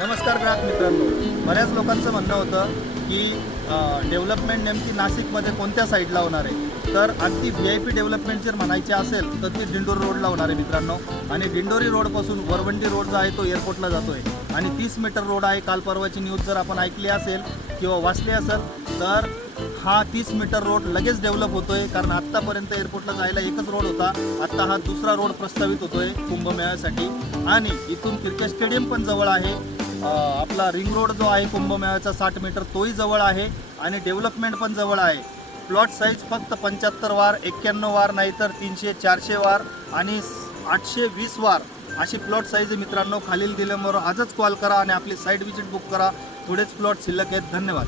नमस्कार ग्राहक मित्रांनो, बऱ्याच लोकांचं म्हणणं होतं की डेव्हलपमेंट नेमकी नाशिकमध्ये कोणत्या साईडला होणार आहे. तर अगदी VIP डेव्हलपमेंट जर म्हणायची असेल तर ती दिंडोरी रोडला होणार आहे मित्रांनो. आणि दिंडोरी रोडपासून वरवंटी रोड जो आहे तो एअरपोर्टला जातो आहे आणि 30 मीटर रोड आहे. काल परवाची न्यूज जर आपण ऐकली असेल किंवा वाचली असेल तर हा 30 मीटर रोड लगेच डेव्हलप होतो आहे. कारण आत्तापर्यंत एअरपोर्टला जायला एकच रोड होता, आत्ता हा दुसरा रोड प्रस्तावित होतो आहे कुंभमेळ्यासाठी. आणि इथून क्रिकेट स्टेडियम पण जवळ आहे. आपला रिंग रोड जो आहे कुंभमेळ्याचा 60 मीटर तोही जवळ आहे आणि डेव्हलपमेंट पण जवळ आहे. प्लॉट साईज फक्त 75 वार, 91 वार, नाहीतर 300, 400 वार आणि 820 वार अशी प्लॉट साईज मित्रांनो. खालील दिल्यावर आजच कॉल करा आणि आपली साईट विजिट बुक करा. थोडेच प्लॉट शिल्लक आहेत. धन्यवाद.